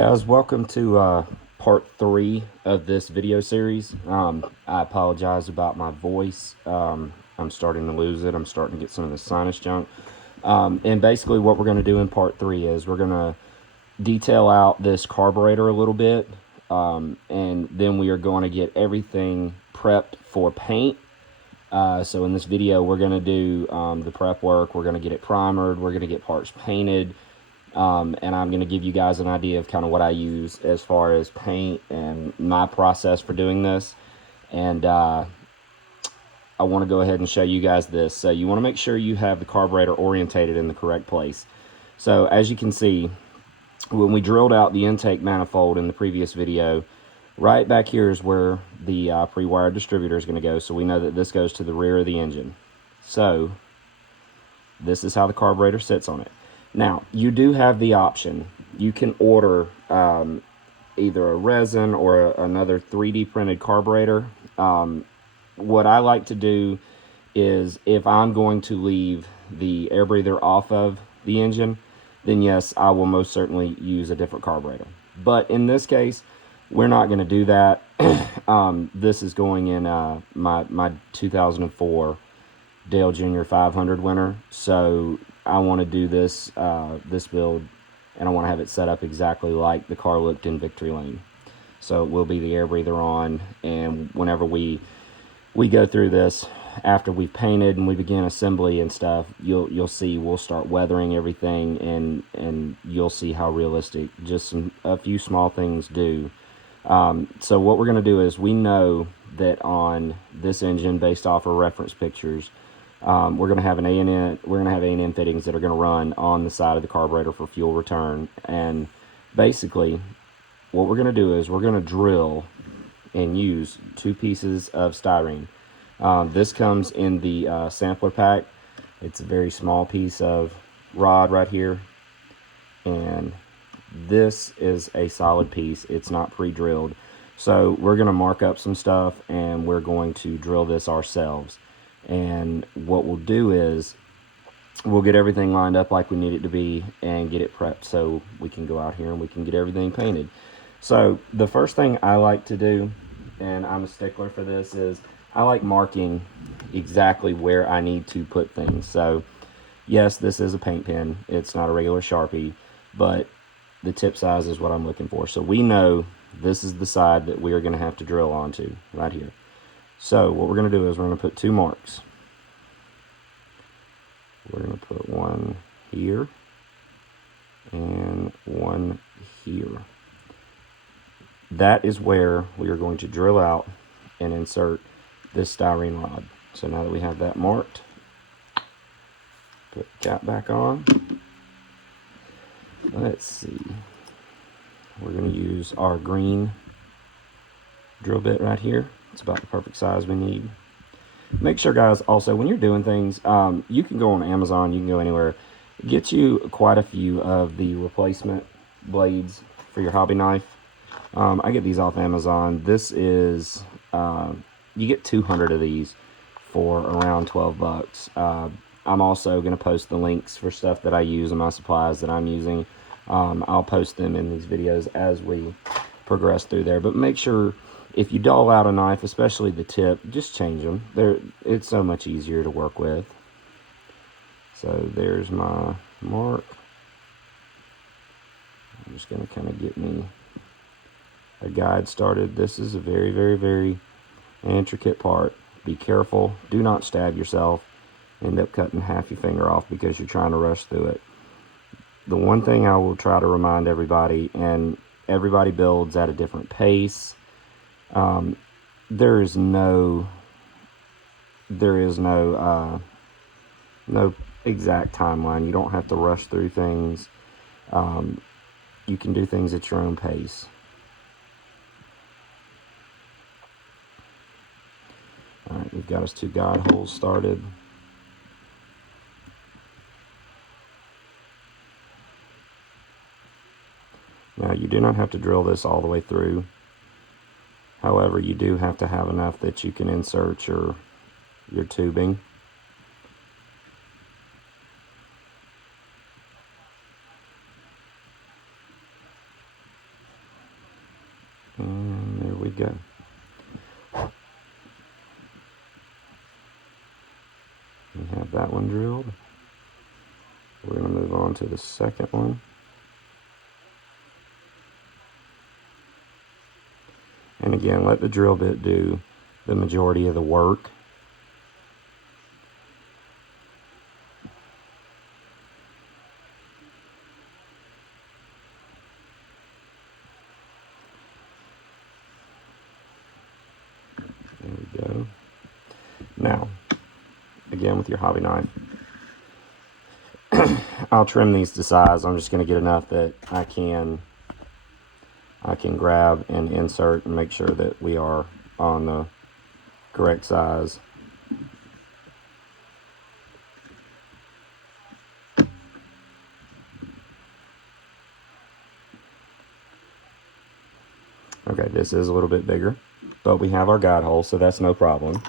Guys, welcome to part 3 of this video series. I apologize about my voice. I'm starting to lose it. I'm starting to get some of the sinus junk. And basically what we're going to do in part 3 is we're going to detail out this carburetor a little bit. And then we are going to get everything prepped for paint. So in this video, we're going to do the prep work. We're going to get it primered. We're going to get parts painted. And I'm going to give you guys an idea of kind of what I use as far as paint and my process for doing this. And I want to go ahead and show you guys this. So you want to make sure you have the carburetor orientated in the correct place. So as you can see, when we drilled out the intake manifold in the previous video, right back here is where the pre-wired distributor is going to go. So we know that this goes to the rear of the engine. So this is how the carburetor sits on it. Now, you do have the option. You can order either a resin or another 3D printed carburetor. What I like to do is if I'm going to leave the air breather off of the engine, then yes, I will most certainly use a different carburetor. But in this case, we're not going to do that. This is going in my 2004 Dale Jr. 500 winter. So I want to do this this build, and I want to have it set up exactly like the car looked in Victory Lane. So it will be the air breather on, and whenever we go through this, after we've painted and we begin assembly and stuff, you'll see we'll start weathering everything, and you'll see how realistic just a few small things do. So what we're going to do is we know that on this engine, based off of reference pictures, we're going to have A&N fittings that are going to run on the side of the carburetor for fuel return. And basically what we're going to do is we're going to drill and use 2 pieces of styrene. This comes in the sampler pack. It's a very small piece of rod right here, and this is a solid piece. It's not pre-drilled. So we're going to mark up some stuff, and we're going to drill this ourselves. And what we'll do is we'll get everything lined up like we need it to be and get it prepped so we can go out here and we can get everything painted. So the first thing I like to do, and I'm a stickler for this, is I like marking exactly where I need to put things. So yes, this is a paint pen. It's not a regular Sharpie, but the tip size is what I'm looking for. So we know this is the side that we are going to have to drill onto right here. So what we're going to do is we're going to put 2 marks. We're going to put one here and one here. That is where we are going to drill out and insert this styrene rod. So now that we have that marked, put the cap back on. Let's see. We're going to use our green drill bit right here. It's about the perfect size we need. Make sure, guys, also when you're doing things, you can go on Amazon, you can go anywhere. Get you quite a few of the replacement blades for your hobby knife. I get these off Amazon. This is, you get 200 of these for around 12 bucks. I'm also going to post the links for stuff that I use and my supplies that I'm using. I'll post them in these videos as we progress through there. But make sure, if you dull out a knife, especially the tip, just change them. It's so much easier to work with. So there's my mark. I'm just going to kind of get me a guide started. This is a very, very, very intricate part. Be careful. Do not stab yourself. End up cutting half your finger off because you're trying to rush through it. The one thing I will try to remind everybody, and everybody builds at a different pace, there is no exact timeline. You don't have to rush through things. You can do things at your own pace. All right, we've got us 2 guide holes started. Now, you do not have to drill this all the way through. However, you do have to have enough that you can insert your tubing. go. We have that one drilled. We're going to move on to the second one. And again, let the drill bit do the majority of the work. There we go. Now, again with your hobby knife, I'll trim these to size. I'm just going to get enough that I can grab and insert and make sure that we are on the correct size. Okay, this is a little bit bigger, but we have our guide hole, so that's no problem.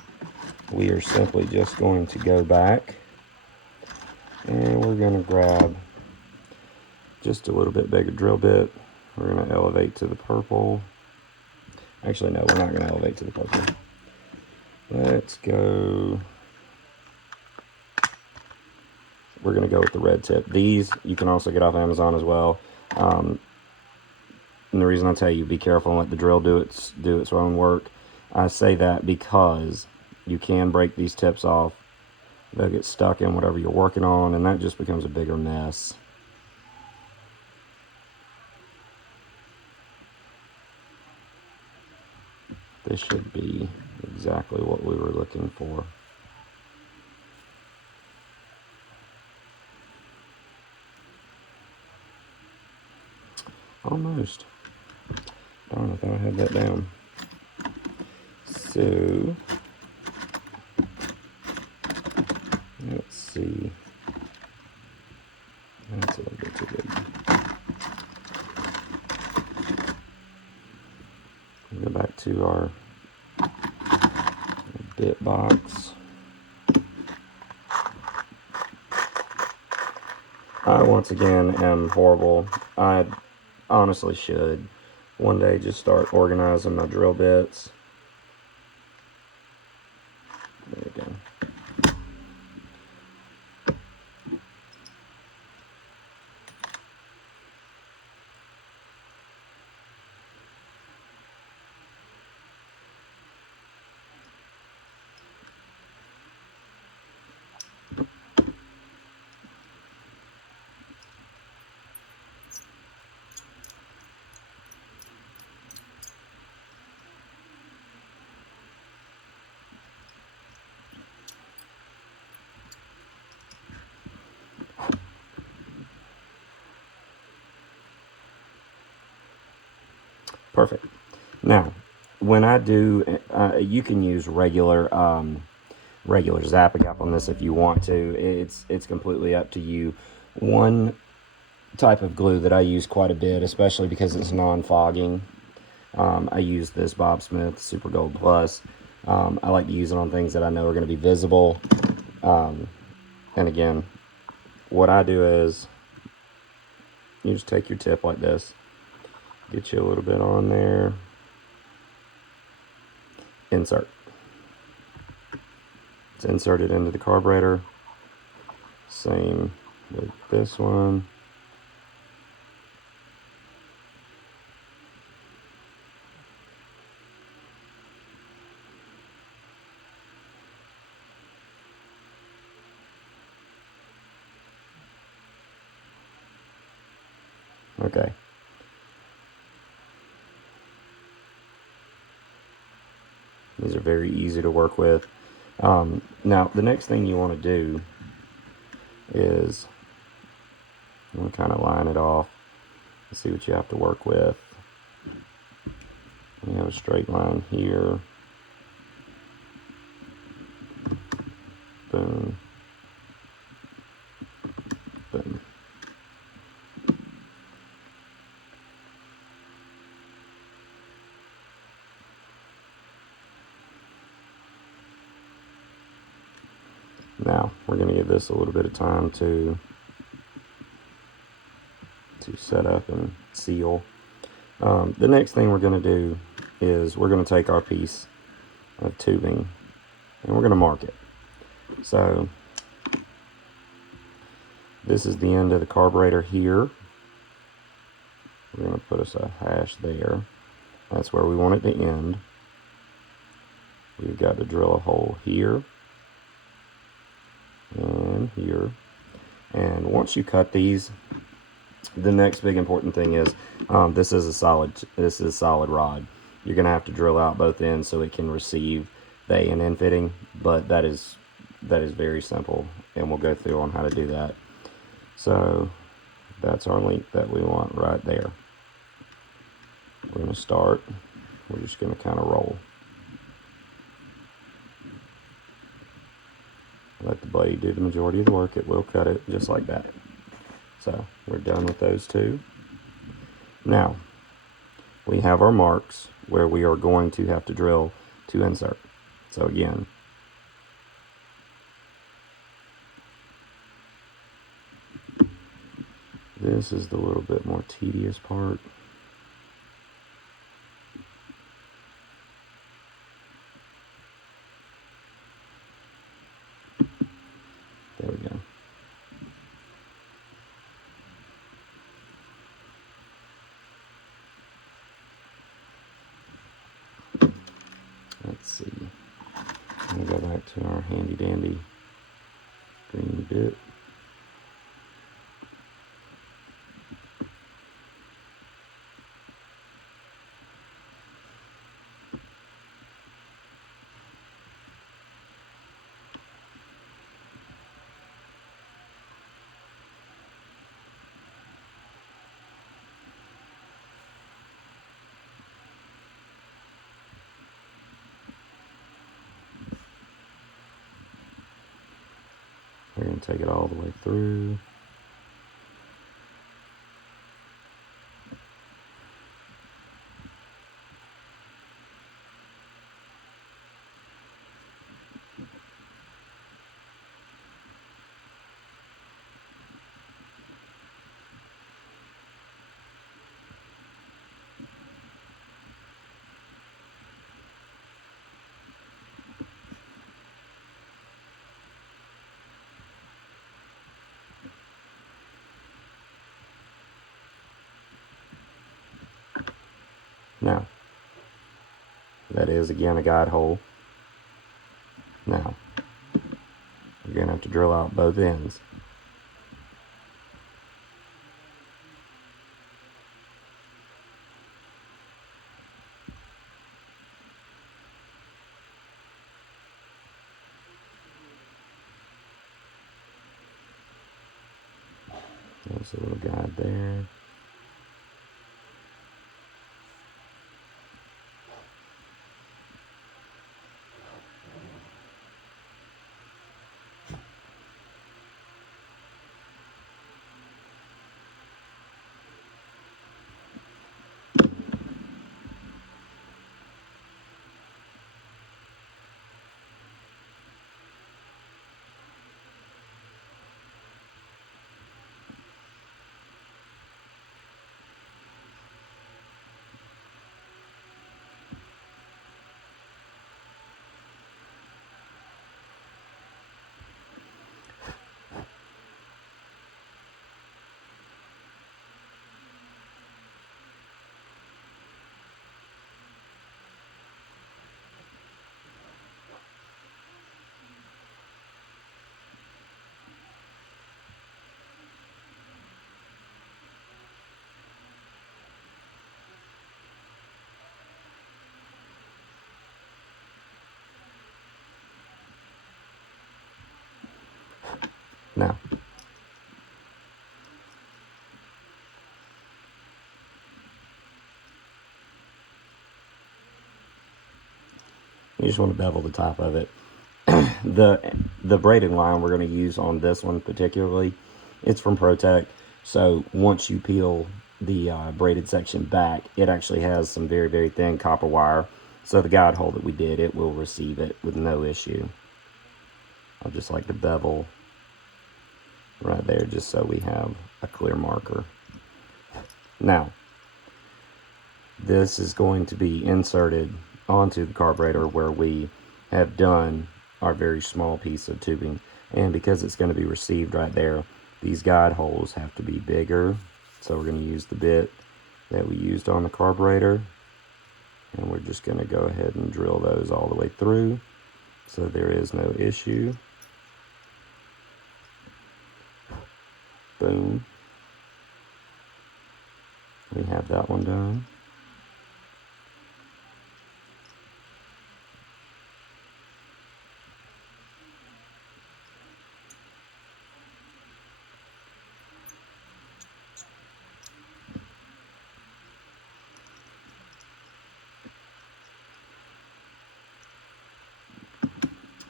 We are simply just going to go back and we're going to grab just a little bit bigger drill bit. We're going to elevate to the purple. Actually, no, we're not going to elevate to the purple. Let's go. We're going to go with the red tip. These you can also get off Amazon as well. And the reason I tell you be careful and let the drill do its own work, I say that because you can break these tips off. They'll get stuck in whatever you're working on, and that just becomes a bigger mess. This should be exactly what we were looking for. Almost. Darn, I thought I had that down. So, let's see. That's a little bit too big. Go back to our bit box. I once again am horrible. I honestly should one day just start organizing my drill bits. There we go. Perfect. Now, when I do, you can use regular Zap-A-Gap on this if you want to. It's completely up to you. One type of glue that I use quite a bit, especially because it's non-fogging, I use this Bob Smith Super Gold Plus. I like to use it on things that I know are going to be visible. And again, what I do is you just take your tip like this, get you a little bit on there, insert. It's inserted into the carburetor. Same with this one. Okay. These are very easy to work with. Now, the next thing you want to do is you want to kind of line it off and see what you have to work with. You have a straight line here. Boom. Boom. Now, we're going to give this a little bit of time to set up and seal. The next thing we're going to do is we're going to take our piece of tubing and we're going to mark it. So this is the end of the carburetor here. We're going to put us a hash there. That's where we want it to end. We've got to drill a hole here and here. And once you cut these, the next big important thing is this is solid rod. You're going to have to drill out both ends so it can receive the A and N fitting, but that is very simple, and we'll go through on how to do that. So that's our length that we want right there. We're going to start. We're just going to kind of roll. Let the blade do the majority of the work. It will cut it just like that. So we're done with those two. Now we have our marks where we are going to have to drill to insert. So again, this is the little bit more tedious part. There we go. Let's see. I'm going to go back to our handy dandy green bit. We're going to take it all the way through. Now, that is again a guide hole. Now, you're going to have to drill out both ends. There's a little guide there. Now, you just want to bevel the top of it. The braided line we're going to use on this one particularly, it's from ProTech. So once you peel the braided section back, it actually has some very, very thin copper wire. So the guide hole that we did, it will receive it with no issue. I'll just like to bevel right there just so we have a clear marker. Now, this is going to be inserted onto the carburetor where we have done our very small piece of tubing. And because it's going to be received right there, these guide holes have to be bigger. So we're going to use the bit that we used on the carburetor, and we're just going to go ahead and drill those all the way through so there is no issue. Boom. We have that one done.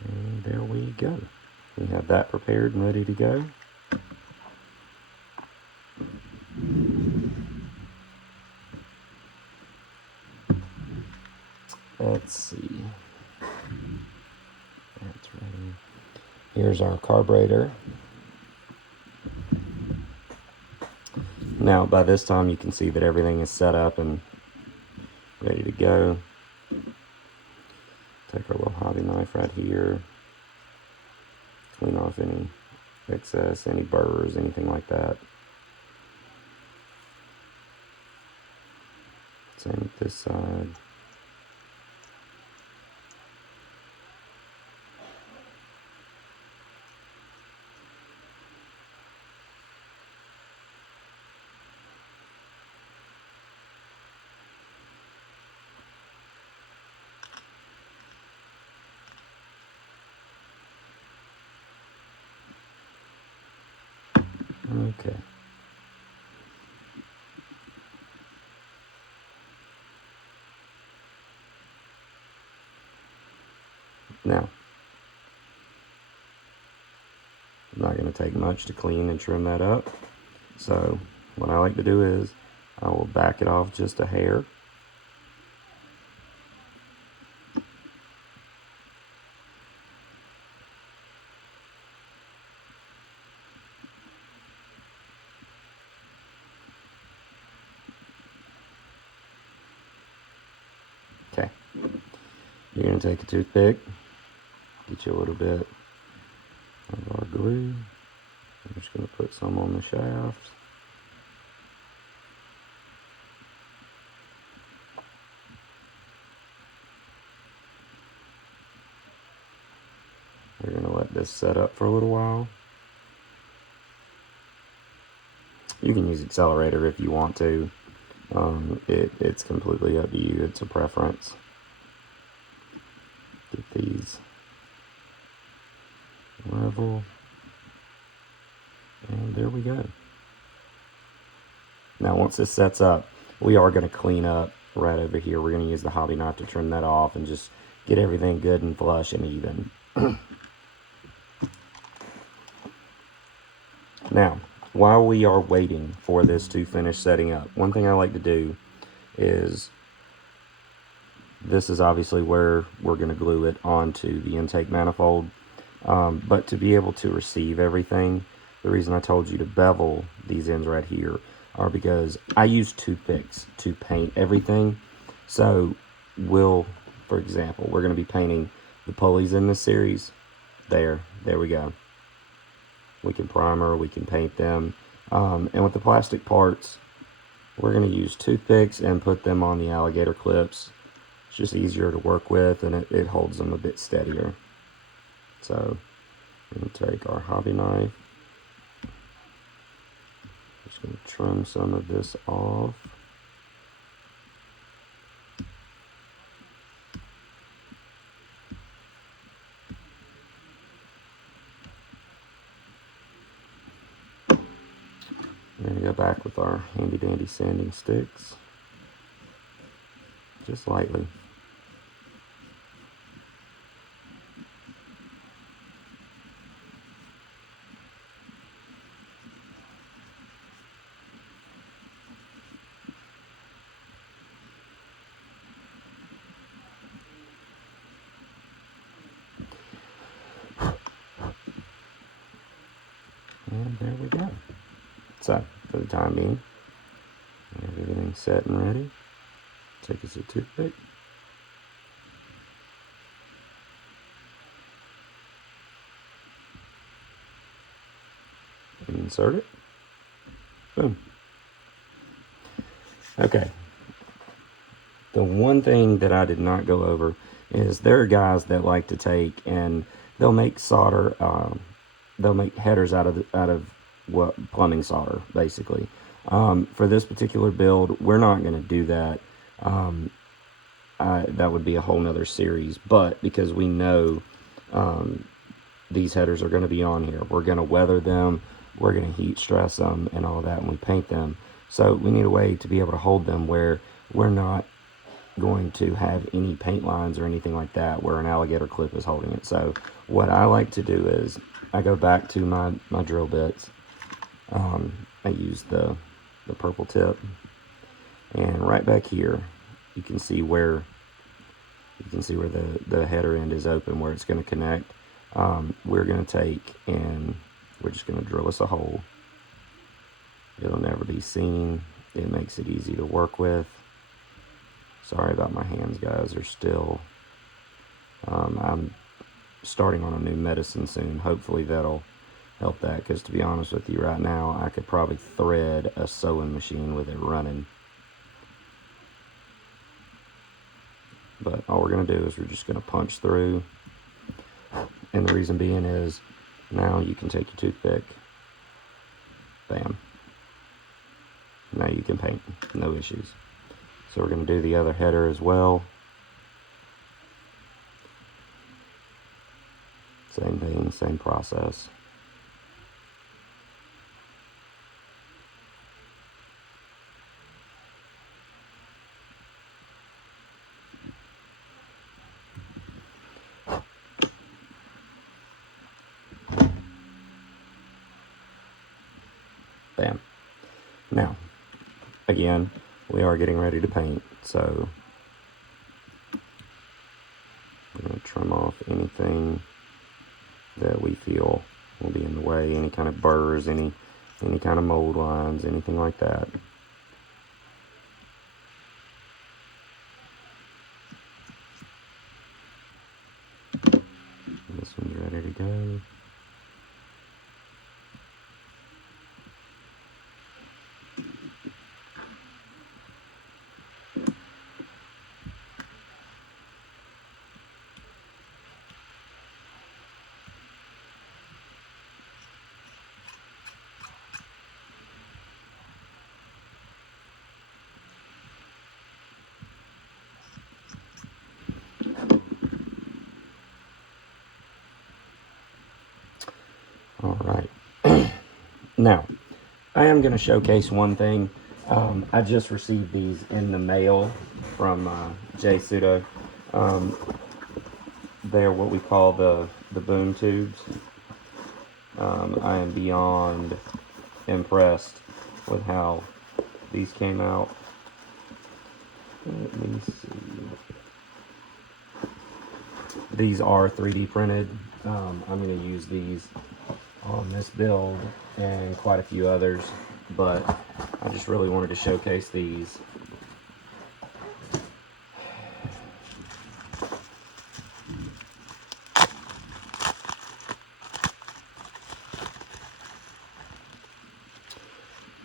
And there we go. We have that prepared and ready to go. Let's see. That's ready. Here's our carburetor. Now, by this time, you can see that everything is set up and ready to go. Take our little hobby knife right here. Clean off any excess, any burrs, anything like that. Same with this side. Okay. Now, I'm not going to take much to clean and trim that up. So what I like to do is I will back it off just a hair. Okay. You're going to take a toothpick, get you a little bit of our glue. I'm just going to put some on the shaft. We're going to let this set up for a little while. You can use accelerator if you want to. It's completely up to you. It's a preference. Get these level. And there we go. Now once this sets up, we are going to clean up right over here. We're going to use the hobby knife to trim that off and just get everything good and flush and even. Now, while we are waiting for this to finish setting up, one thing I like to do is, this is obviously where we're going to glue it onto the intake manifold. But to be able to receive everything, the reason I told you to bevel these ends right here are because I use toothpicks to paint everything. So for example, we're going to be painting the pulleys in this series. There we go. We can primer, we can paint them. And with the plastic parts, we're going to use toothpicks and put them on the alligator clips. It's just easier to work with, and it holds them a bit steadier. So we're going to take our hobby knife. Just going to trim some of this off. We're going to go back with our handy dandy sanding sticks, just lightly. And there we go. So, for the time being, everything's set and ready. Take us a toothpick. Insert it. Boom. Okay. The one thing that I did not go over is there are guys that like to take and they'll make solder. They'll make headers out of what plumbing solder, basically. For this particular build, we're not going to do that. That would be a whole nother series. But because we know these headers are going to be on here, we're going to weather them, we're going to heat stress them and all that when we paint them. So we need a way to be able to hold them where we're not going to have any paint lines or anything like that where an alligator clip is holding it. So what I like to do is I go back to my drill bits. I use the purple tip, and right back here you can see where the header end is open, where it's going to connect. We're going to take and we're just going to drill us a hole. It'll never be seen. It makes it easy to work with. Sorry about my hands, guys. They're still, I'm starting on a new medicine soon. Hopefully that'll help that, because to be honest with you, right now I could probably thread a sewing machine with it running. But all we're going to do is we're just going to punch through. And the reason being is now you can take your toothpick. Bam. Now you can paint. No issues. So we're going to do the other header as well. Same thing, same process. Bam. Now, again, we are getting ready to paint, so I'm going to trim off anything that we feel will be in the way, any kind of burrs, any kind of mold lines, anything like that. This one's ready to go. All right. Now, I am going to showcase one thing. I just received these in the mail from J Pseudo. They're what we call the boom tubes. I am beyond impressed with how these came out. Let me see. These are 3D printed. I'm going to use these on this build and quite a few others, but I just really wanted to showcase these.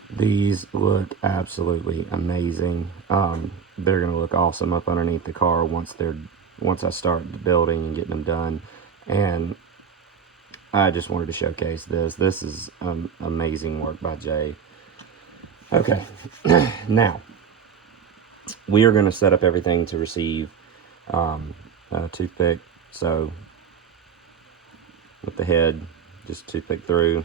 These look absolutely amazing. They're gonna look awesome up underneath the car once I start the building and getting them done. And I just wanted to showcase this. This is amazing work by Jay. Okay, now we are going to set up everything to receive a toothpick. So with the head, just toothpick through.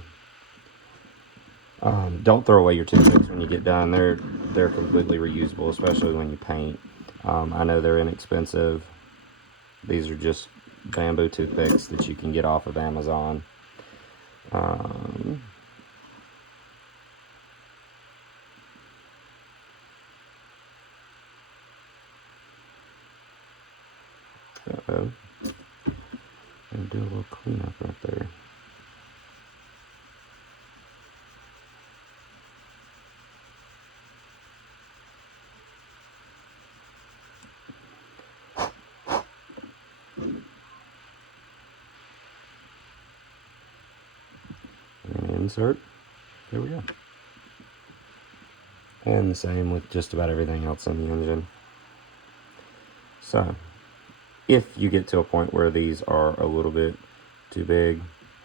Don't throw away your toothpicks when you get done. They're completely reusable, especially when you paint. I know they're inexpensive. These are just bamboo toothpicks that you can get off of Amazon. Uh-oh. And do a little cleanup right there. insert. There we go. And the same with just about everything else in the engine. So, if you get to a point where these are a little bit too big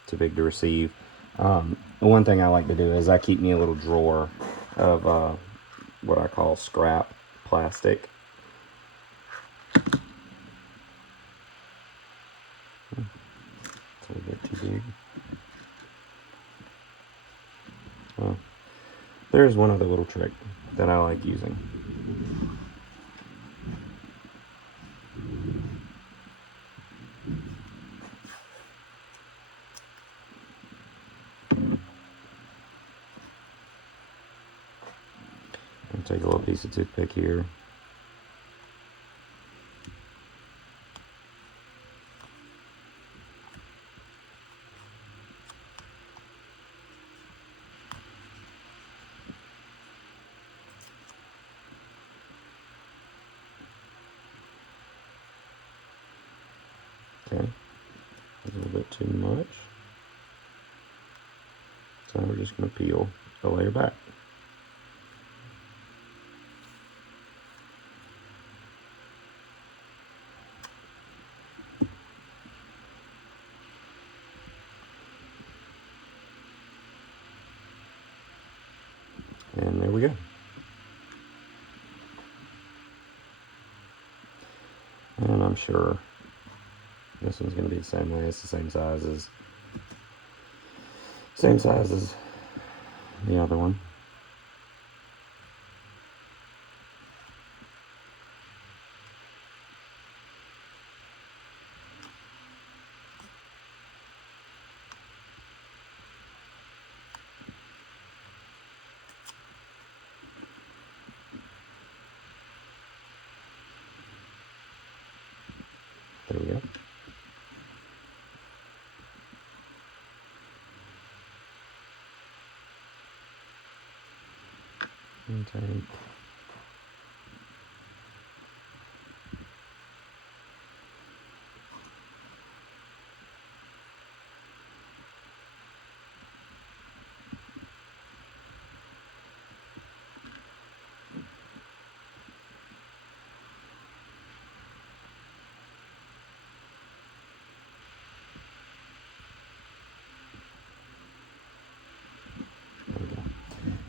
to receive, the one thing I like to do is I keep me a little drawer of what I call scrap plastic. It's a little bit too big. Well, there's one other little trick that I like using. I'll take a little piece of toothpick here. Okay, that's a little bit too much. So we're just going to peel the layer back. And there we go. And I'm sure this one's going to be the same way. It's the same size as the other one. There we go. Okay.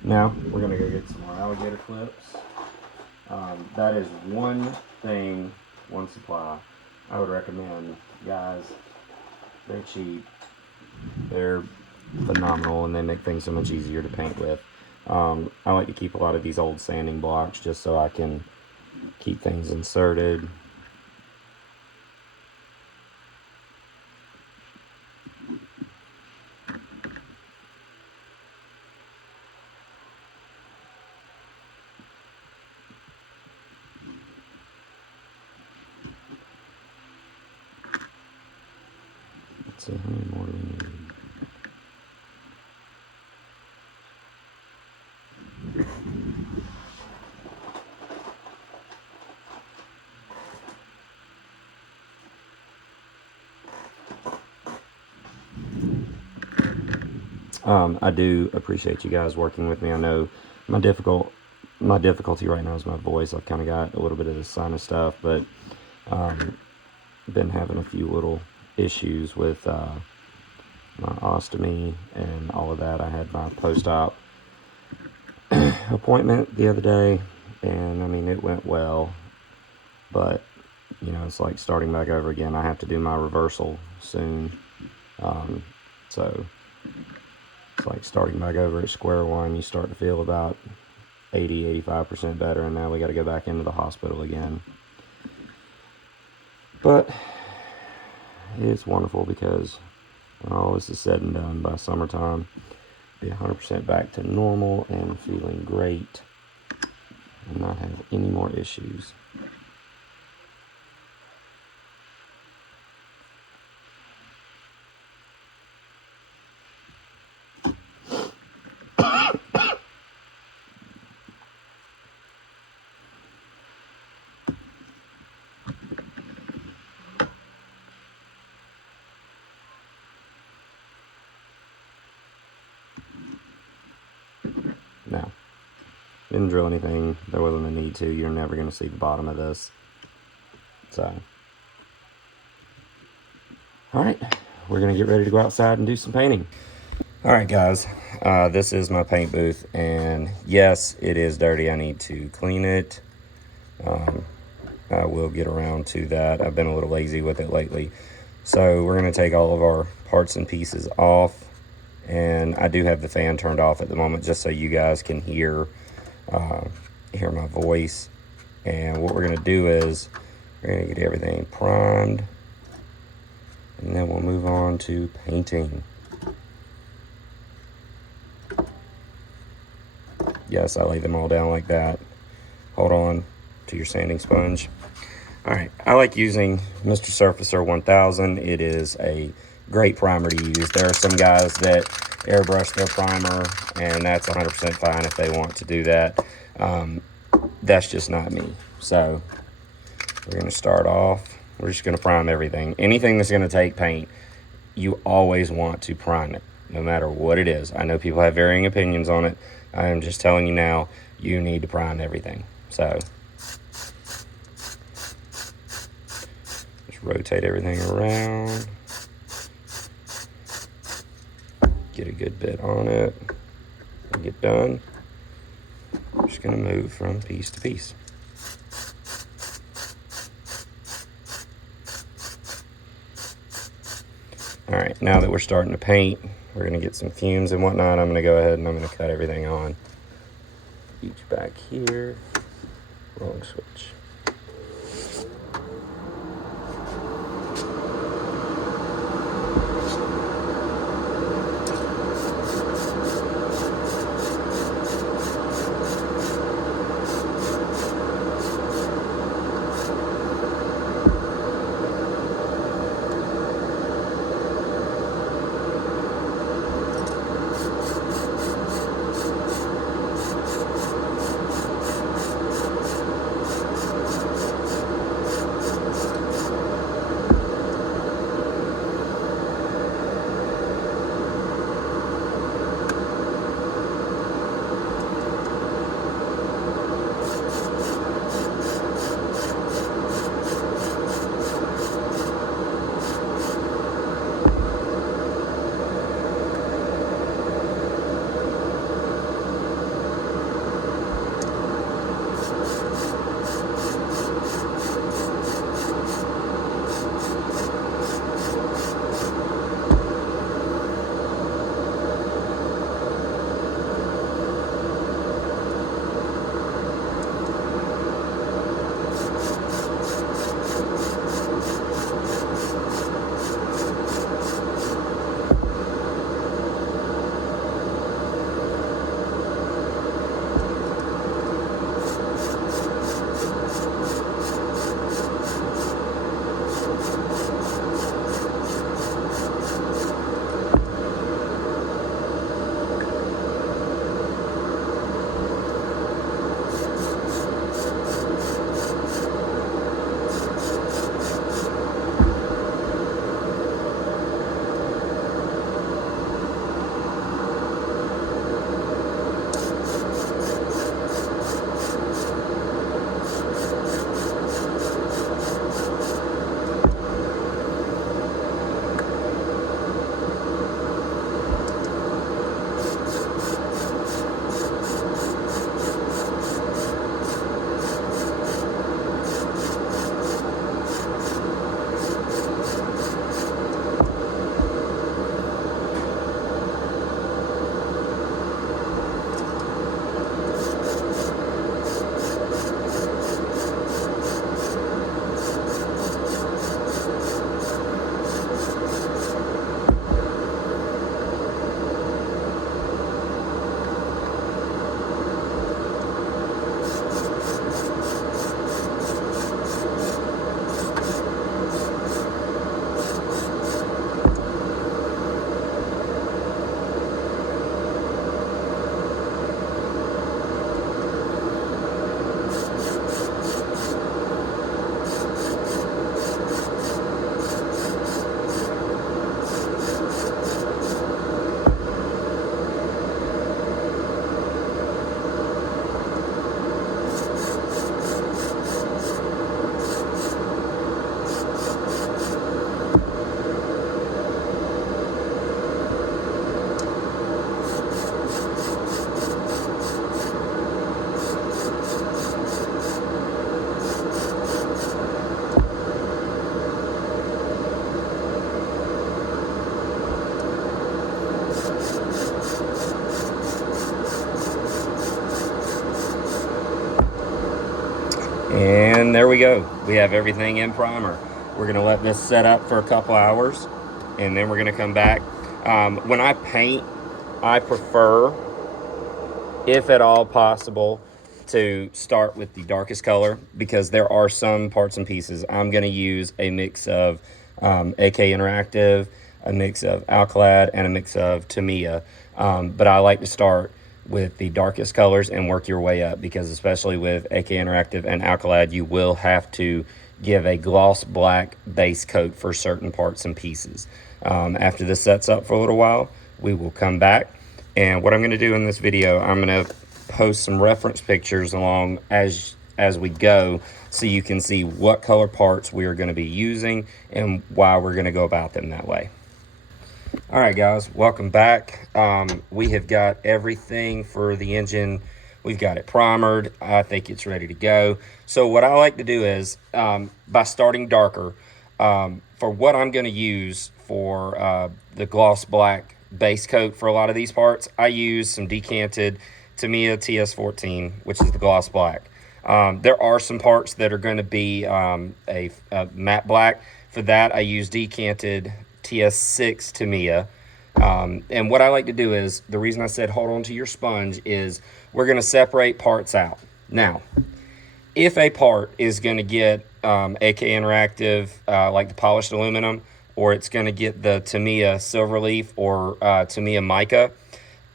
Now we're gonna go get some more alligator clips. That is one thing, one supply I would recommend, guys. They're cheap, they're phenomenal, and they make things so much easier to paint with. I like to keep a lot of these old sanding blocks just so I can keep things inserted. Let's see, how many more do we need? I do appreciate you guys working with me. I know my difficulty right now is my voice. I've kind of got a little bit of the sinus stuff, but been having a few little issues with my ostomy and all of that. I had my post-op appointment the other day, and I mean, it went well, but you know, it's like starting back over again. I have to do my reversal soon, so it's like starting back over at square one. You start to feel about 85% better, and now we got to go back into the hospital again. But it's wonderful because when all this is said and done, by summertime, be 100% back to normal and feeling great and not have any more issues. Didn't drill anything. There wasn't a need to. You're never going to see the bottom of this. So, all right, we're going to get ready to go outside and do some painting. All right, guys, this is my paint booth, and yes, it is dirty. I need to clean it. I will get around to that. I've been a little lazy with it lately. So we're going to take all of our parts and pieces off, and I do have the fan turned off at the moment just so you guys can hear my voice. And what we're going to do is we're going to get everything primed, and then we'll move on to painting. Yes, I lay them all down like that. Hold on to your sanding sponge. All right, I like using Mr. Surfacer 1000. It is a great primer to use. There are some guys that airbrush their primer, and that's 100% fine if they want to do that. That's just not me. So we're going to start off. We're just going to prime everything. Anything that's going to take paint, you always want to prime it, no matter what it is. I know people have varying opinions on it. I am just telling you now, you need to prime everything. So just rotate everything around. Get a good bit on it and get done. I'm just going to move from piece to piece. All right, now that we're starting to paint, we're going to get some fumes and whatnot. I'm going to go ahead and I'm going to cut everything on. Each back here. Wrong switch. there we go. We have everything in primer. We're going to let this set up for a couple hours, and then we're going to come back. When I paint, I prefer, if at all possible, to start with the darkest color, because there are some parts and pieces I'm going to use a mix of AK Interactive, a mix of Alcalad, and a mix of Tamiya. But I like to start with the darkest colors and work your way up, because especially with AK Interactive and Alcalad, you will have to give a gloss black base coat for certain parts and pieces. After this sets up for a little while, we will come back, and what I'm going to do in this video, I'm going to post some reference pictures along as we go, so you can see what color parts we are going to be using and why we're going to go about them that way. All right, guys, welcome back. We have got everything for the engine. We've got it primered. I think it's ready to go. So what I like to do is, by starting darker, for what I'm going to use for the gloss black base coat for a lot of these parts, I use some decanted Tamiya TS14, which is the gloss black. There are some parts that are going to be a matte black. For that, I use decanted TS6 Tamiya. And what I like to do is, the reason I said hold on to your sponge is we're going to separate parts out. Now, if a part is going to get AK Interactive, like the polished aluminum, or it's going to get the Tamiya Silverleaf or Tamiya Mica,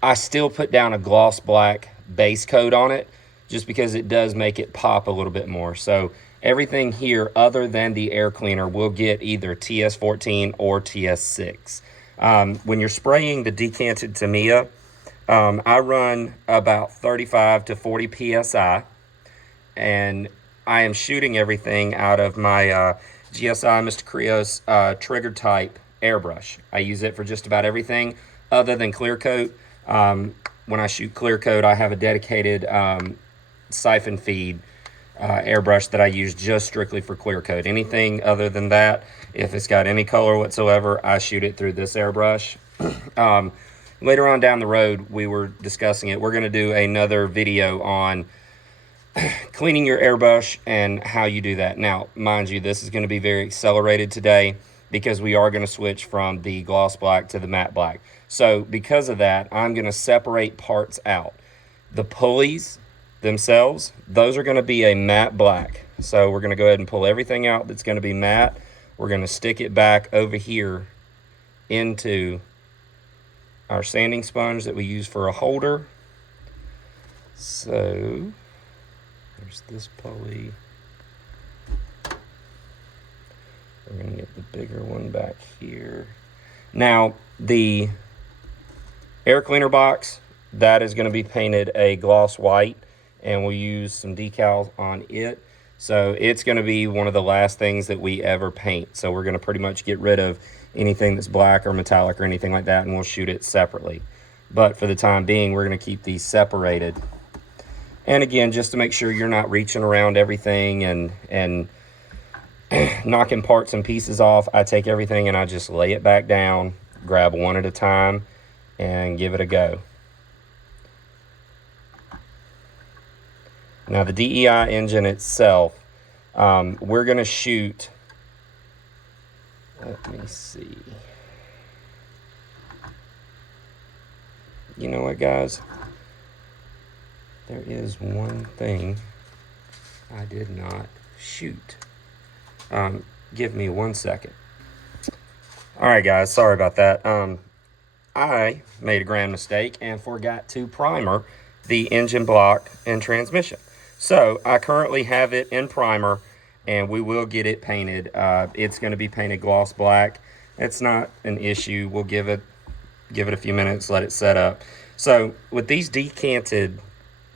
I still put down a gloss black base coat on it, just because it does make it pop a little bit more. So everything here other than the air cleaner will get either TS14 or TS6. When you're spraying the decanted Tamiya, I run about 35 to 40 PSI, and I am shooting everything out of my GSI Mr. Krios trigger type airbrush. I use it for just about everything other than clear coat. When I shoot clear coat, I have a dedicated siphon feed airbrush that I use just strictly for clear coat. Anything other than that, if it's got any color whatsoever, I shoot it through this airbrush. Later on down the road, we were discussing it. We're going to do another video on cleaning your airbrush and how you do that. Now, mind you, this is going to be very accelerated today, because we are going to switch from the gloss black to the matte black. So because of that, I'm going to separate parts out. The pulleys themselves, those are going to be a matte black. So we're going to go ahead and pull everything out that's going to be matte. We're going to stick it back over here into our sanding sponge that we use for a holder. So there's this pulley. We're going to get the bigger one back here. Now, the air cleaner box, that is going to be painted a gloss white, and we'll use some decals on it. So it's going to be one of the last things that we ever paint. So we're going to pretty much get rid of anything that's black or metallic or anything like that, and we'll shoot it separately. But for the time being, we're going to keep these separated. And again, just to make sure you're not reaching around everything and knocking parts and pieces off, I take everything and I just lay it back down, grab one at a time, and give it a go. Now, the DEI engine itself, we're going to shoot, let me see. You know what, guys? There is one thing I did not shoot. Give me 1 second. All right, guys, sorry about that. I made a grand mistake and forgot to primer the engine block and transmission. So I currently have it in primer, and we will get it painted. It's going to be painted gloss black. It's not an issue. We'll give it a few minutes, let it set up. So with these decanted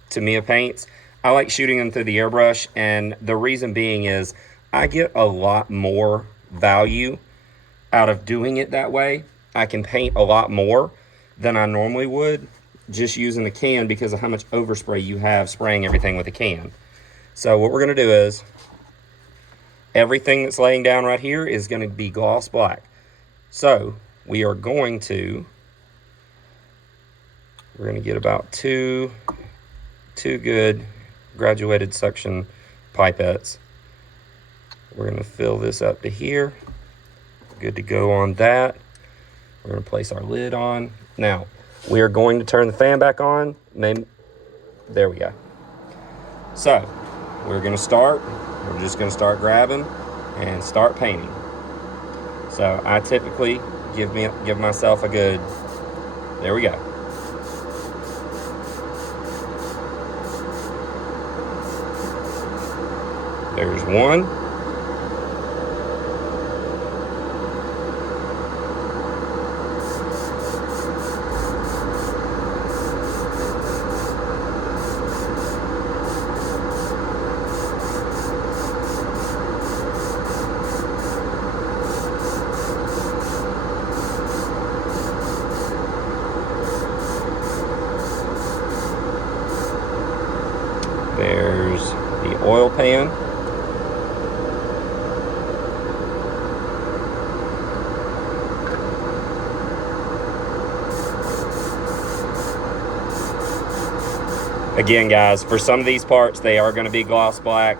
Tamiya paints, I like shooting them through the airbrush, and the reason being is I get a lot more value out of doing it that way. I can paint a lot more than I normally would just using the can, because of how much overspray you have spraying everything with a can. So what we're going to do is, everything that's laying down right here is going to be gloss black. So we are going to, we're going to get about two good graduated suction pipettes, We're going to fill this up to here. Good to go on that. We're going to place our lid on. Now, we are going to turn the fan back on. There we go. So, we're going to start. We're just going to start grabbing and start painting. So, I typically give myself a good, there we go. There's one. There's the oil pan. Again, guys, for some of these parts, they are going to be gloss black.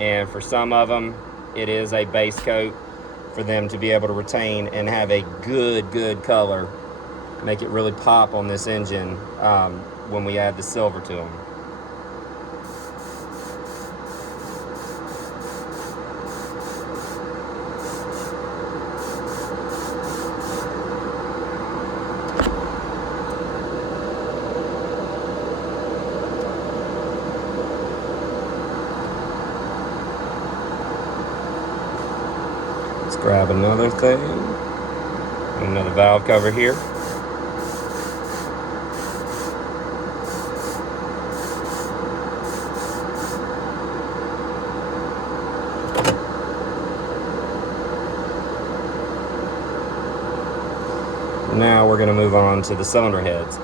And for some of them, it is a base coat for them to be able to retain and have a good color. Make it really pop on this engine when we add the silver to them. Let's grab another thing, another valve cover here. Now we're going to move on to the cylinder heads.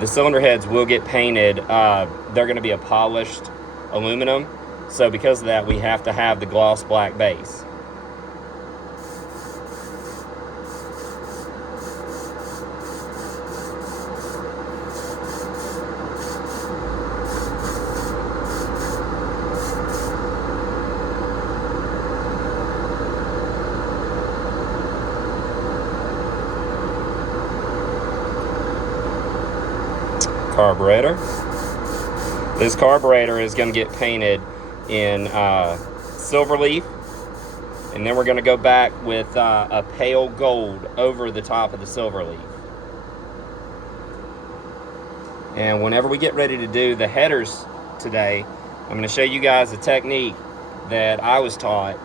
The cylinder heads will get painted. They're going to be a polished aluminum. So because of that, we have to have the gloss black base. Carburetor. This carburetor is going to get painted in silver leaf, and then we're going to go back with a pale gold over the top of the silver leaf. And whenever we get ready to do the headers today, I'm going to show you guys a technique that I was taught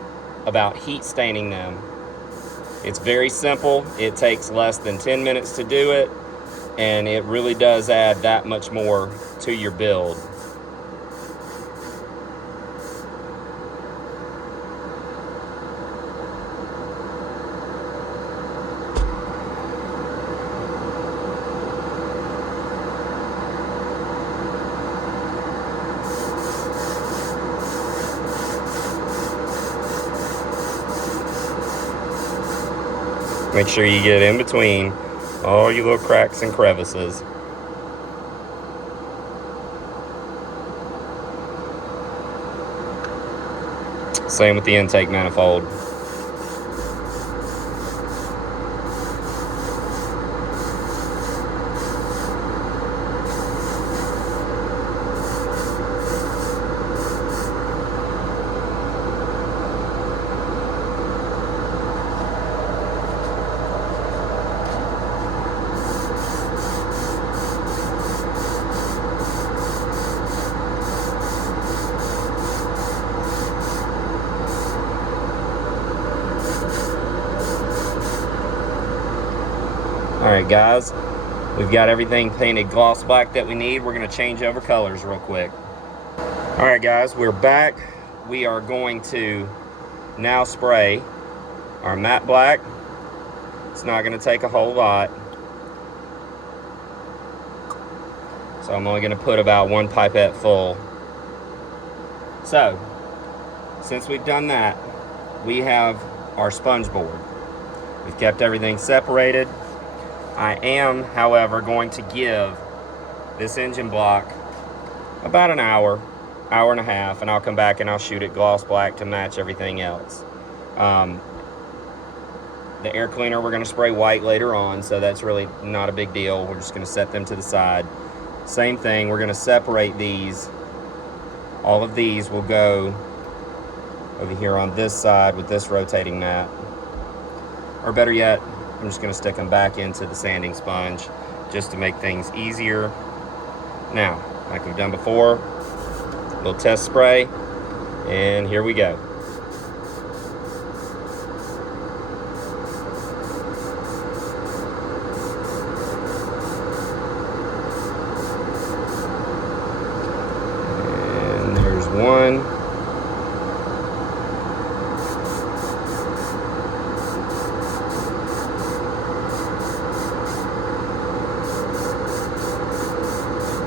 about heat staining them. It's very simple. It takes less than 10 minutes to do it, and it really does add that much more to your build. Make sure you get in between all your little cracks and crevices. Same with the intake manifold. Alright guys, we've got everything painted gloss black that we need. We're going to change over colors real quick. Alright guys, we're back. We are going to now spray our matte black. It's not going to take a whole lot. So I'm only going to put about one pipette full. So, since we've done that, we have our sponge board. We've kept everything separated. I am, however, going to give this engine block about an hour. hour and a half, and I'll come back and I'll shoot it gloss black to match everything else. The air cleaner, we're going to spray white later on, so that's really not a big deal. We're just going to set them to the side. Same thing, we're going to separate these. All of these will go over here on this side with this rotating mat. Or better yet, I'm just going to stick them back into the sanding sponge just to make things easier. Now, like we've done before, a little test spray, and here we go. And there's one.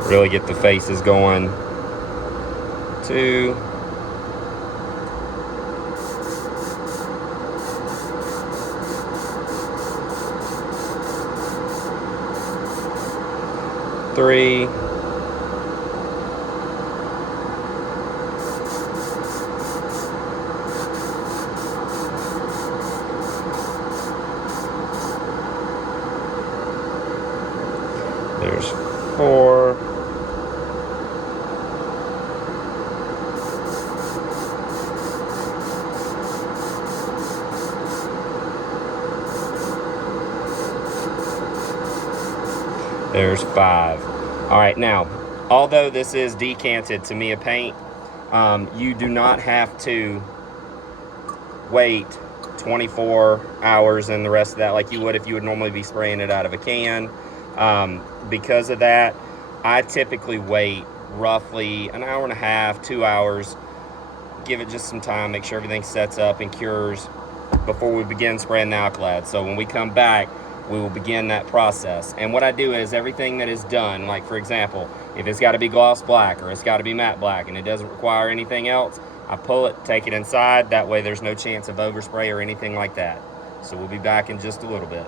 Really get the faces going. 2. 3. 4. There's 5. All right, now, although this is decanted Tamiya paint, you do not have to wait 24 hours and the rest of that like you would if you would normally be spraying it out of a can. Because of that, I typically wait roughly an hour and a half, 2 hours, give it just some time, make sure everything sets up and cures before we begin spraying the alkylate. So when we come back, we will begin that process. And what I do is everything that is done, like for example, if it's got to be gloss black or it's got to be matte black and it doesn't require anything else, I pull it, take it inside. That way there's no chance of overspray or anything like that. So we'll be back in just a little bit.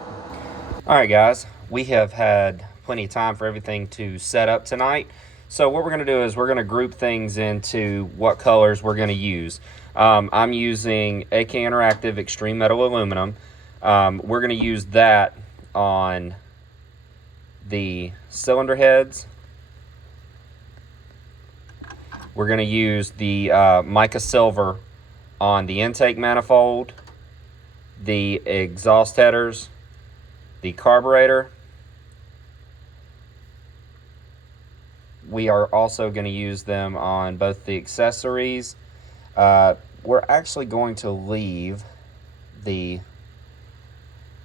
All right, guys, we have had plenty of time for everything to set up tonight. So what we're going to do is we're going to group things into what colors we're going to use. I'm using AK Interactive Extreme Metal Aluminum. We're going to use that on the cylinder heads. We're going to use the mica silver on the intake manifold, the exhaust headers, the carburetor. We are also going to use them on both the accessories. We're actually going to leave the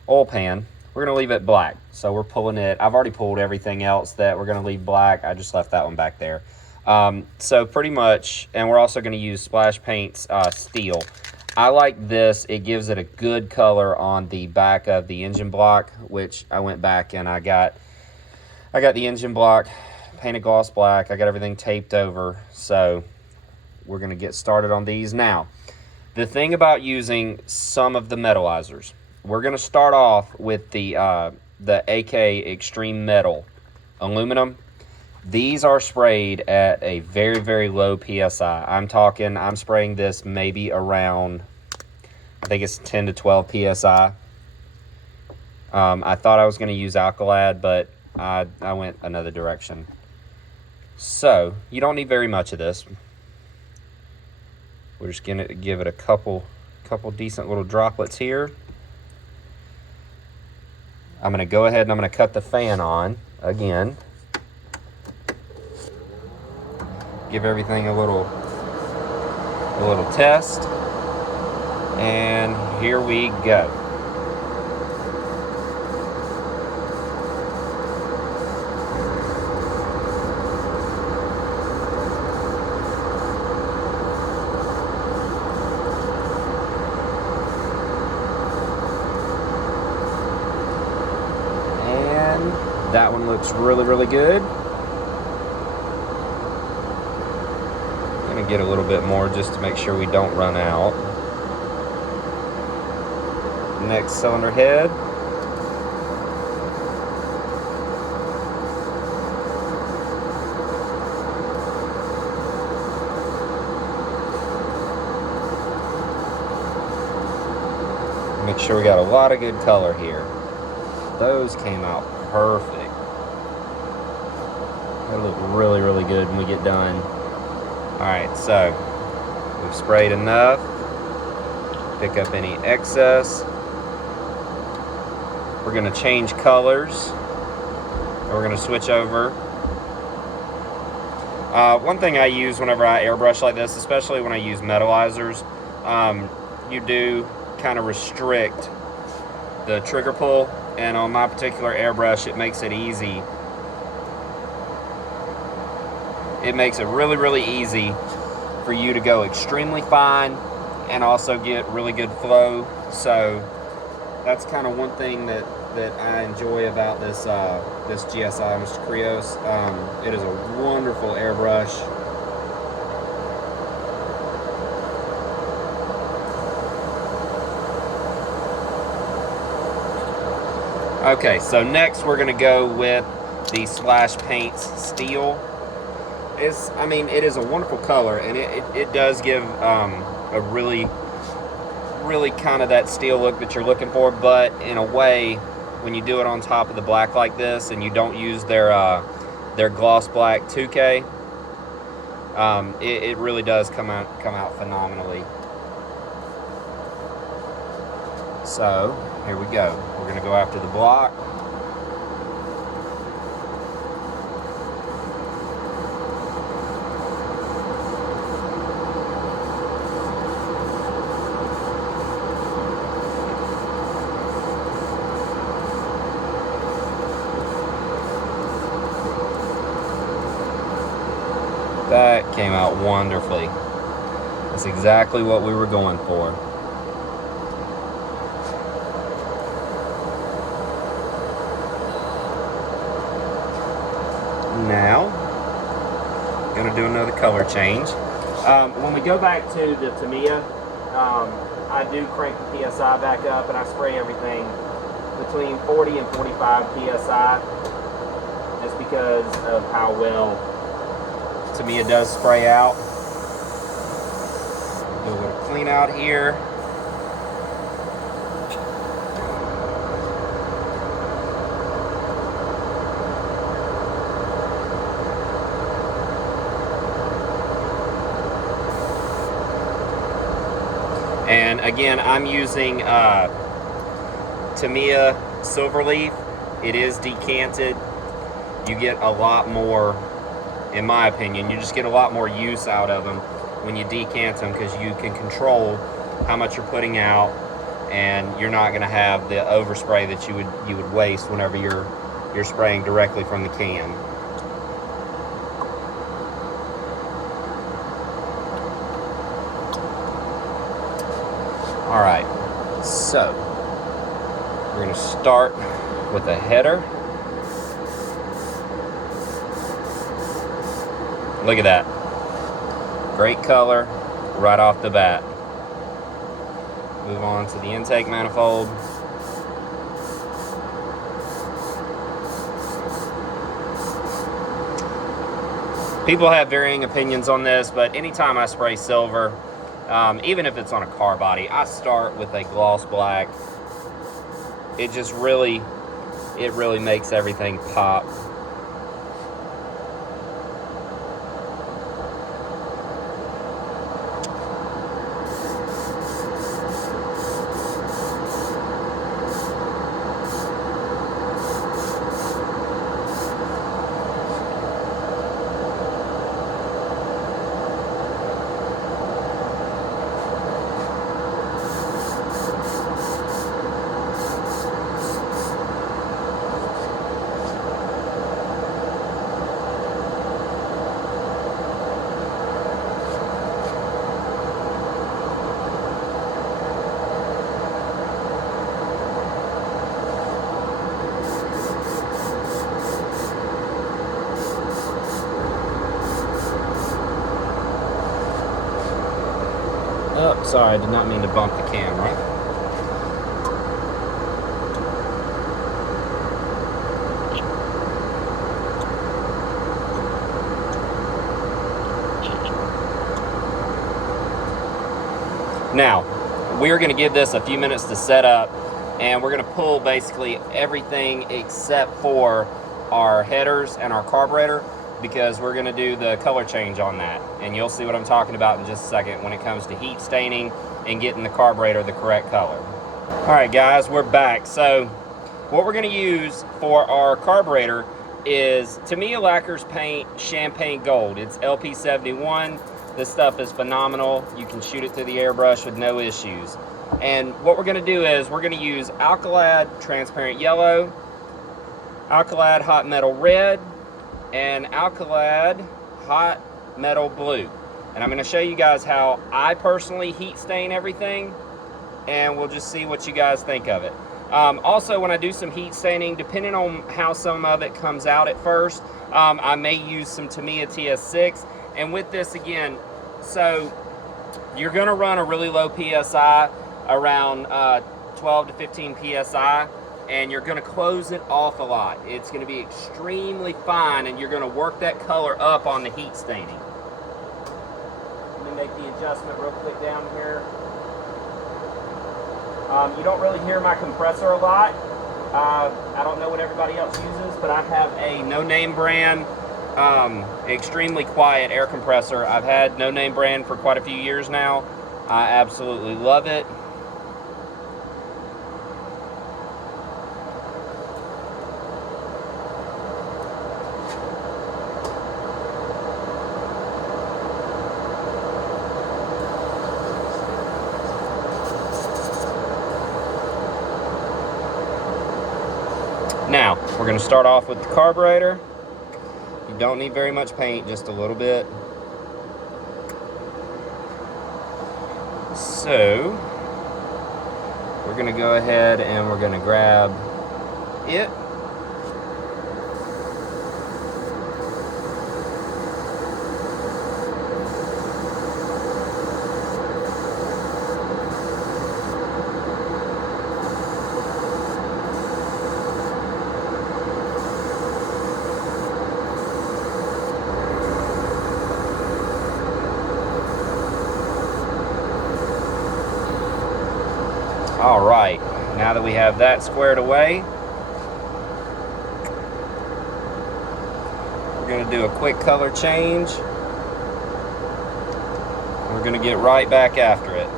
oil pan. We're going to leave it black. So we're pulling it. I've already pulled everything else that we're going to leave black. I just left that one back there. So pretty much, and we're also going to use Splash Paint's steel. I like this. It gives it a good color on the back of the engine block, which I went back and I got the engine block painted gloss black. I got everything taped over. So we're going to get started on these now. The thing about using some of the metallizers, we're going to start off with the AK Extreme Metal Aluminum. These are sprayed at a very, very low PSI. I'm spraying this maybe around, I think it's 10 to 12 PSI. I thought I was going to use Alkylad, but I went another direction. So, you don't need very much of this. We're just going to give it a couple decent little droplets here. I'm going to go ahead and I'm going to cut the fan on again. Give everything a little test. And here we go. And that one looks really, really good. Get a little bit more just to make sure we don't run out. Next cylinder head. sure we got a lot of good color here. Those came out perfect. That'll look really, really good when we get done. Alright, so we've sprayed enough. Pick up any excess. We're going to change colors. And we're going to switch over. One thing I use whenever I airbrush like this, especially when I use metallizers, you do kind of restrict the trigger pull, and on my particular airbrush it makes it easy. It makes it really, really easy for you to go extremely fine and also get really good flow. So that's kind of one thing that I enjoy about this this GSI, Mr. Krios. It is a wonderful airbrush. Okay, so next we're gonna go with the Slash Paints Steel. I mean, it is a wonderful color, and it does give a really kind of that steel look that you're looking for, but in a way, when you do it on top of the black like this, and you don't use their gloss black 2K, it really does come out phenomenally. So here we go. We're gonna go after the block. That came out wonderfully. That's exactly what we were going for. Now, gonna do another color change. When we go back to the Tamiya, I do crank the PSI back up, and I spray everything between 40 and 45 PSI, just because of how well Tamiya does spray out. Do a little clean out here. And again, I'm using Tamiya Silverleaf. It is decanted. You get a lot more, in my opinion, you just get a lot more use out of them when you decant them, because you can control how much you're putting out, and you're not going to have the overspray that you would waste whenever you're spraying directly from the can. All right, so we're going to start with a header. Look at that. Great color right off the bat. Move on to the intake manifold. People have varying opinions on this, but anytime I spray silver, even if it's on a car body, I start with a gloss black. It really makes everything pop. Oh, sorry, I did not mean to bump the camera. Now, we're going to give this a few minutes to set up, and we're going to pull basically everything except for our headers and our carburetor, because we're going to do the color change on that. And you'll see what I'm talking about in just a second when it comes to heat staining and getting the carburetor the correct color. All right, guys, we're back. So what we're going to use for our carburetor is Tamiya Lacquers paint Champagne Gold. It's LP71. This stuff is phenomenal. You can shoot it through the airbrush with no issues. And what we're going to do is we're going to use Alcalad Transparent Yellow, Alcalad Hot Metal Red, and Alcalad Hot Metal Blue. And I'm going to show you guys how I personally heat stain everything, and we'll just see what you guys think of it. Also, when I do some heat staining, depending on how some of it comes out at first, I may use some Tamiya TS6. And with this, again, so you're going to run a really low PSI, around 12 to 15 PSI, and you're going to close it off a lot. It's going to be extremely fine, and you're going to work that color up on the heat staining. Let me make the adjustment real quick down here. You don't really hear my compressor a lot. I don't know what everybody else uses, but I have a no-name brand, extremely quiet air compressor. I've had no-name brand for quite a few years now. I absolutely love it. Now, we're going to start off with the carburetor. You don't need very much paint, just a little bit. So, we're going to go ahead and we're going to grab it. All right, now that we have that squared away, we're going to do a quick color change. We're going to get right back after it.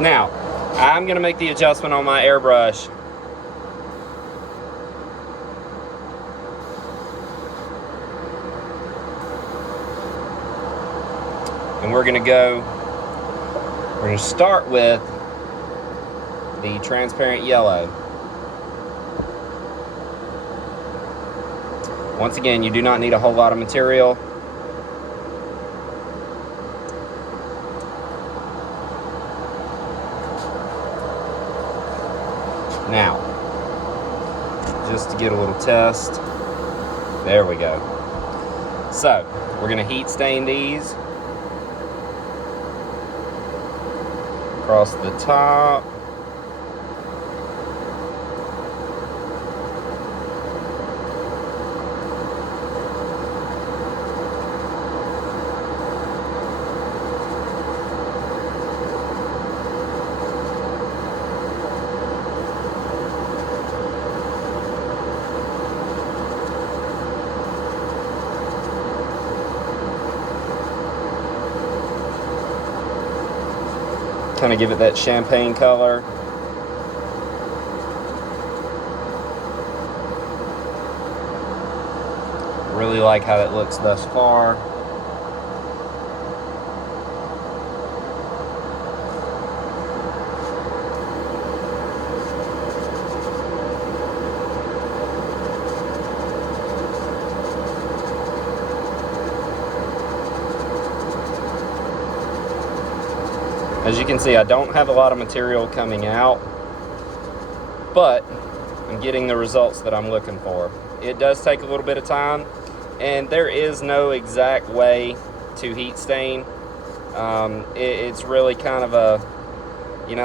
Now, I'm going to make the adjustment on my airbrush. And we're going to start with the transparent yellow. Once again, you do not need a whole lot of material. Now, just to get a little test, there we go. So, we're going to heat stain these across the top. Kind of give it that champagne color. Really like how it looks thus far. As you can see, I don't have a lot of material coming out, but I'm getting the results that I'm looking for. It does take a little bit of time, and there is no exact way to heat stain. It's really kind of a,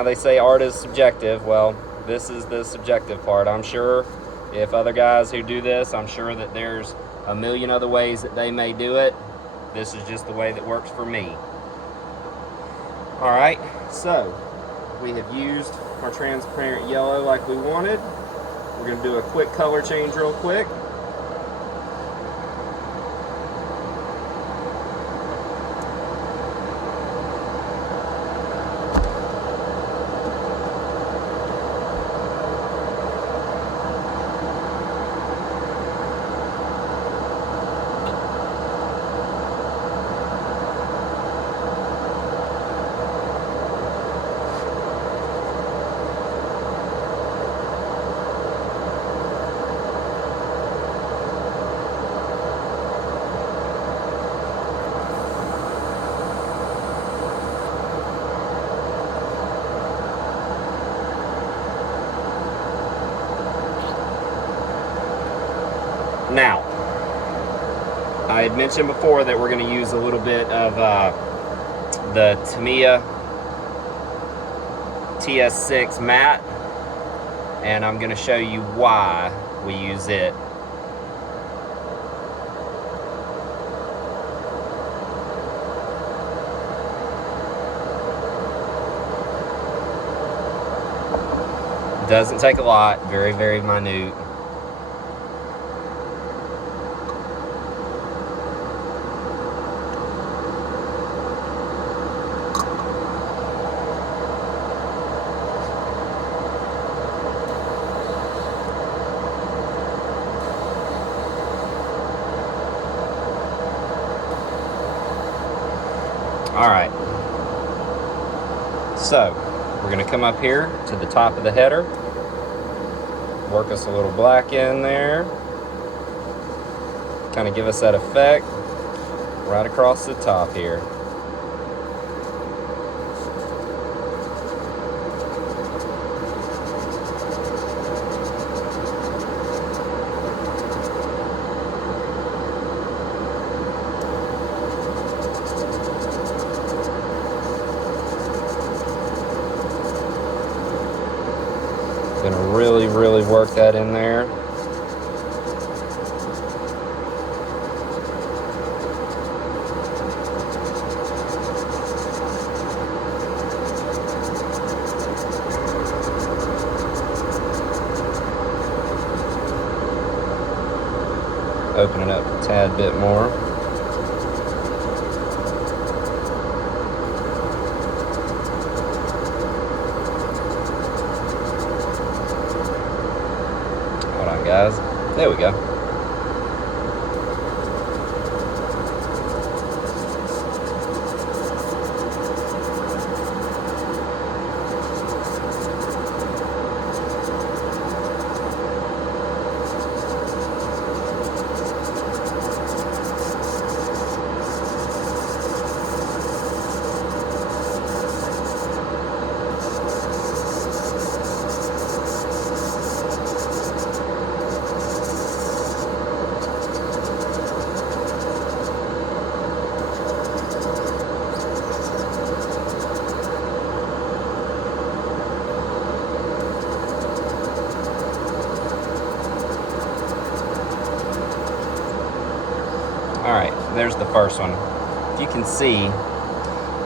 they say art is subjective. Well, this is the subjective part. I'm sure if other guys who do this, I'm sure that there's a million other ways that they may do it. This is just the way that works for me. All right, so we have used our transparent yellow like we wanted. We're going to do a quick color change real quick. Now, I had mentioned before that we're going to use a little bit of the Tamiya TS6 matte, and I'm going to show you why we use it. Doesn't take a lot, very, very minute. All right, so we're going to come up here to the top of the header, work us a little black in there, kind of give us that effect right across the top here. Gonna really work that in there. Open it up a tad bit more. Guys, there we go. Alright, there's the first one. If you can see,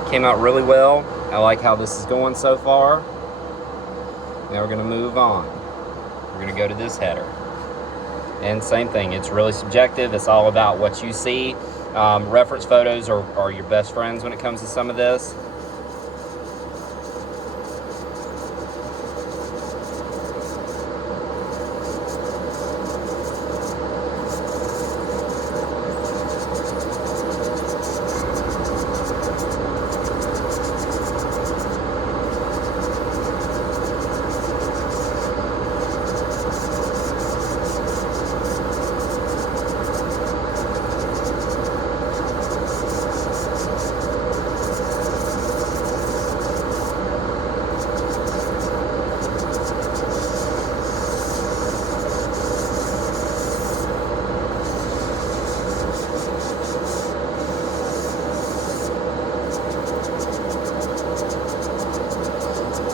came out really well. I like how this is going so far. Now we're going to move on. We're going to go to this header. And same thing, it's really subjective. It's all about what you see. Reference photos are your best friends when it comes to some of this.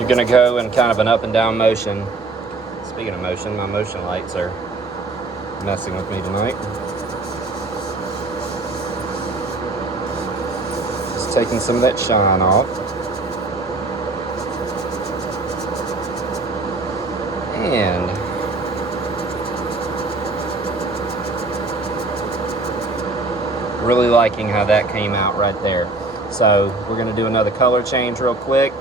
going to go in kind of an up and down motion. Speaking of motion, my motion lights are messing with me tonight. Just taking some of that shine off. And really liking how that came out right there. So we're going to do another color change real quick.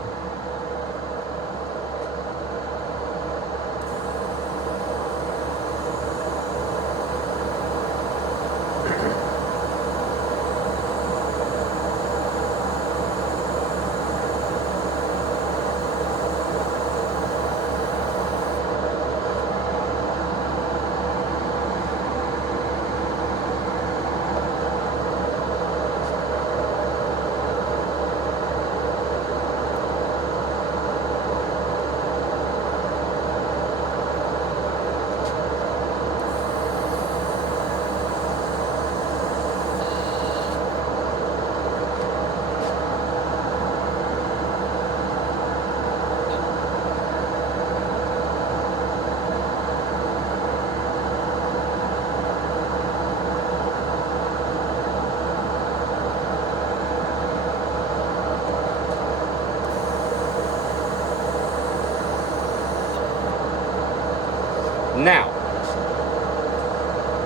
Now,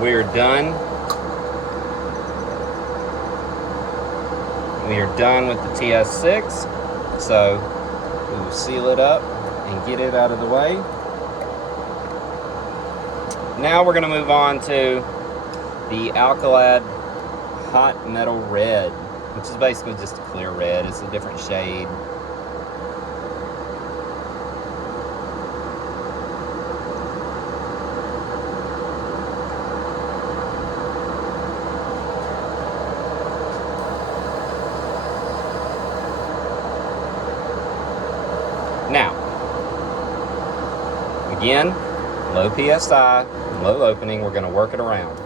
we are done. We are done with the TS6. So, we will seal it up and get it out of the way. Now we're going to move on to the Alcalad Hot Metal Red, which is basically just a clear red. It's a different shade. Now, again, low PSI, low opening, we're going to work it around.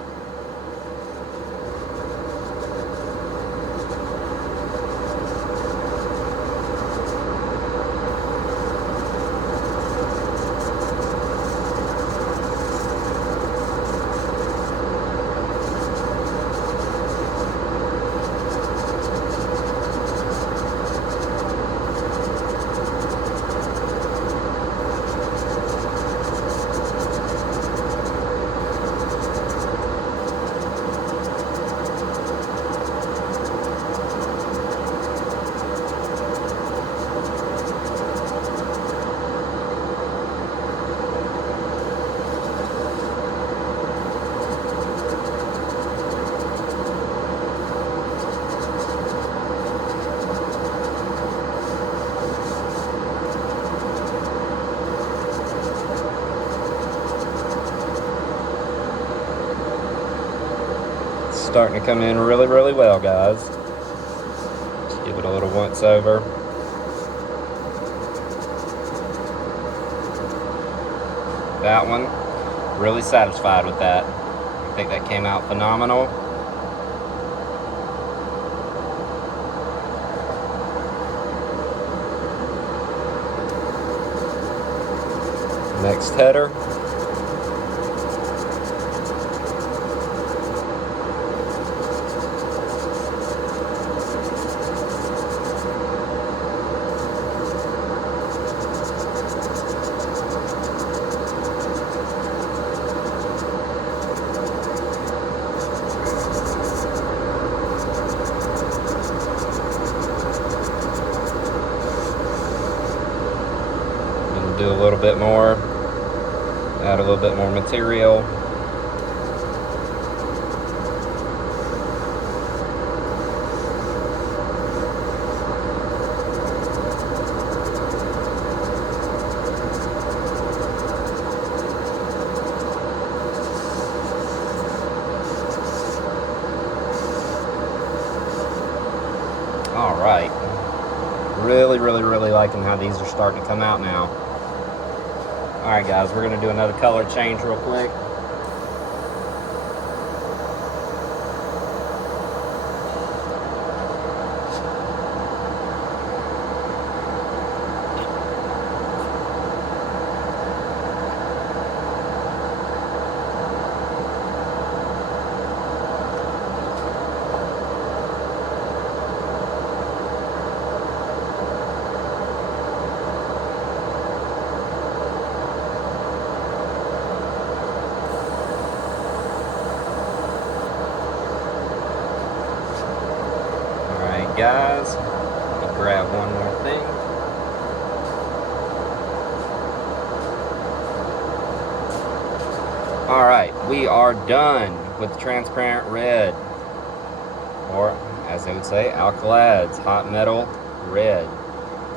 Starting to come in really, really well, guys. Just give it a little once over. That one, really satisfied with that. I think that came out phenomenal. Next header. Do a little bit more, add a little bit more material. All right, really, really, really liking how these are starting to come out now. Alright guys, we're going to do another color change real quick. guys. Let me grab one more thing. All right, we are done with the transparent red, or as they would say, Alkalad's hot metal red.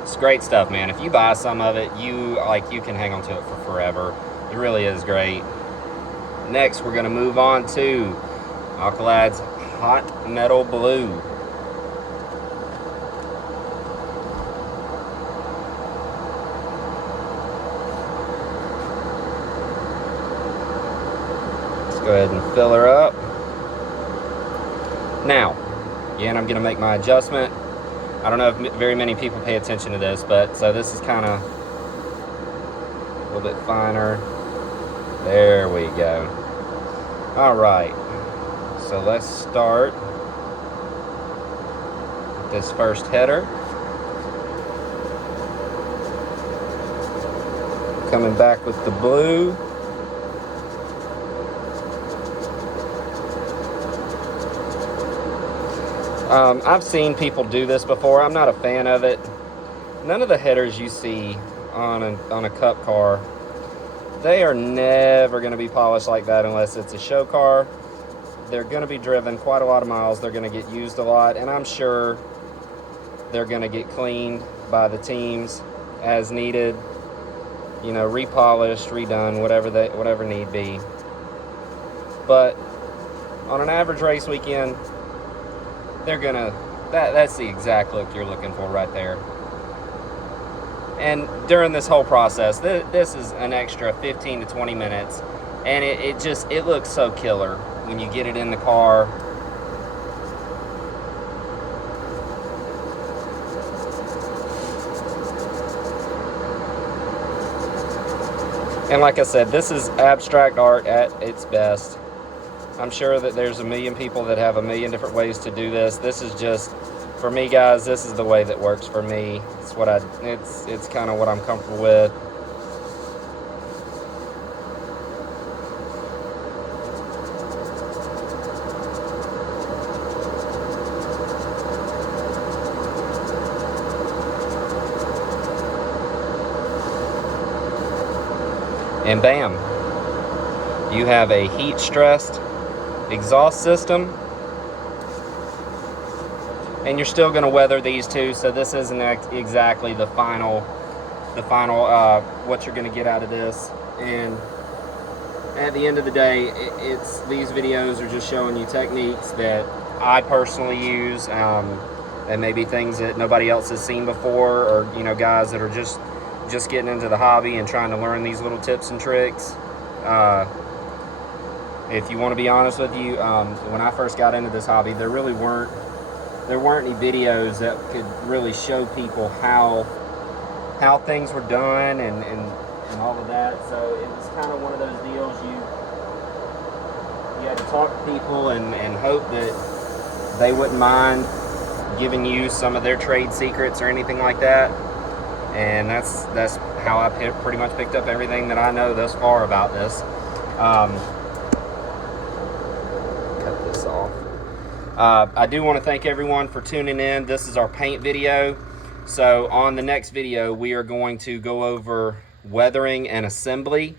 It's great stuff, man. If you buy some of it, you can hang on to it for forever. It really is great. Next, we're gonna move on to Alkalad's hot metal blue. Go ahead and fill her up. Now, again, I'm going to make my adjustment. I don't know if very many people pay attention to this, but so this is kind of a little bit finer. There we go. All right, so let's start with this first header. Coming back with the blue. I've seen people do this before. I'm not a fan of it. None of the headers you see on a cup car, they are never going to be polished like that unless it's a show car. They're going to be driven quite a lot of miles. They're going to get used a lot, and I'm sure they're going to get cleaned by the teams as needed. You know, repolished, redone, whatever need be. But on an average race weekend, that's the exact look you're looking for right there. And during this whole process, this is an extra 15 to 20 minutes, and it looks so killer when you get it in the car. And like I said, this is abstract art at its best. I'm sure that there's a million people that have a million different ways to do this. This is just, for me, guys, this is the way that works for me. It's kind of what I'm comfortable with. And bam, you have a heat-stressed exhaust system, and you're still going to weather these two, so this isn't exactly the final what you're going to get out of this. And at the end of the day, these videos are just showing you techniques that I personally use, and maybe things that nobody else has seen before, or guys that are just getting into the hobby and trying to learn these little tips and tricks. If you want to be honest with you, when I first got into this hobby, there weren't any videos that could really show people how things were done and all of that. So it was kind of one of those deals you had to talk to people and hope that they wouldn't mind giving you some of their trade secrets or anything like that. And that's how I pretty much picked up everything that I know thus far about this. Cut this off. I do want to thank everyone for tuning in. This is our paint video. So on the next video, we are going to go over weathering and assembly.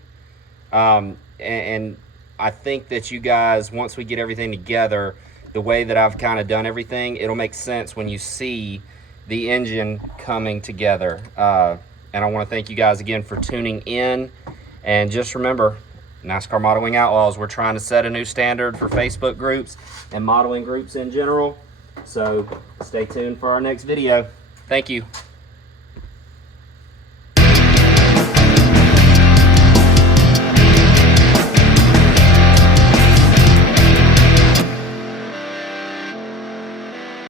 And I think that you guys, once we get everything together, the way that I've kind of done everything, it'll make sense when you see the engine coming together. And I want to thank you guys again for tuning in. And just remember, NASCAR Modeling Outlaws, we're trying to set a new standard for Facebook groups and modeling groups in general. So stay tuned for our next video. Thank you.